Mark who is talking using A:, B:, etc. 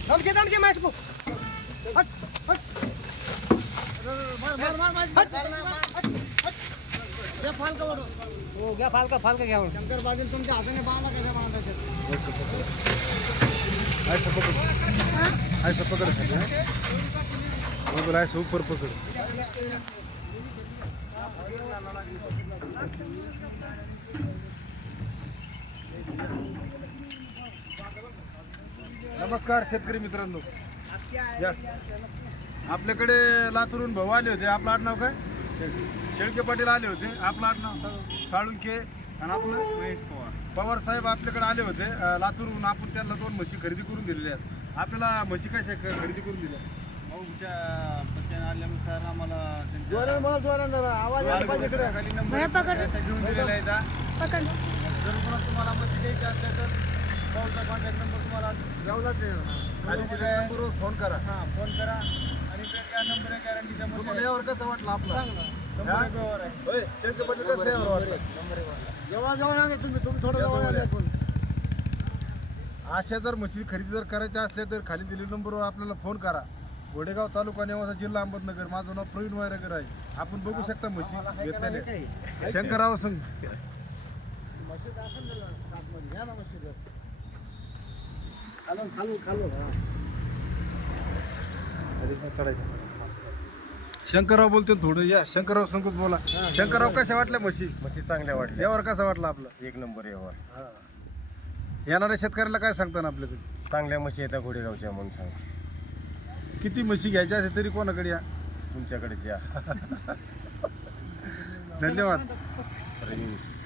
A: दणके match को हट हट घ्या फालका वरून हो घ्या फालका घ्या वरून शंकर पाटील तुमच्या हाताने बांधा कशा बांधायचे
B: ऐसा पकड़ खाली वो बोला ऐसा ऊपर पकड़ नमस्कार शेतकरी मित्रांनो, आपल्याकडे लातूरून भाऊ आले होते. आपलं आडनाव काय? शेळके पाटील आले होते. आपलं आडनाव साळुंके आणि आपलं महेश पवार साहेब आपल्याकडे आले होते लातूरून. आपण त्यांना 2 म्हशी खरेदी करून दिलेल्या आहेत. आपल्याला म्हशी कशा खरेदी करून दिल्या?
C: भाऊच्या पत्त्याने आल्यानुसार आम्हाला
A: आवाज
C: घेऊन दिलेला आहे. जर कोणा तुम्हाला म्हशी द्यायची असल्या तर भाऊचा कॉन्टॅक्ट नंबर तुम्हाला
B: खाली दिलेल्या नंबरवर फोन करा.
C: फोन करा आणि या नंबर आहे गॅरंटीचा
B: तुम्हाला यावर कसं वाटलं आपलं?
C: नंबर व्यवहार आहे.
B: होय, शेळके पाटील कसं यावर वाटलं?
A: जेव्हा जाऊन आले तुम्ही थोडं जवळ आले पण
B: अशा जर म्हशी खरेदी जर करायच्या असल्या तर खाली दिलेल्या नंबरवर आपल्याला फोन करा. घोडेगाव तालुका नेवासा जिल्हा अहमदनगर. माझं नाव प्रवीण वायरकर आहे. आपण बघू शकता म्हशी घेतलेल्या शंकरराव संघ. शंकरराव बोलतो थोडं या. शंकरराव संगत बोला. शंकरराव कशा वाटल्या म्हशी?
C: म्हशी चांगल्या वाटल्या.
B: यावर कसा वाटला आपलं?
C: 1 नंबर व्यवहार.
B: येणाऱ्या शेतकऱ्याला काय सांगता ना आपल्याकडे?
C: चांगल्या म्हशी येतात घोडेगावच्या म्हणून सांग.
B: किती म्हशी घ्यायच्या असेल तरी कोणाकडे या.
C: तुमच्याकडेच या.
B: धन्यवाद.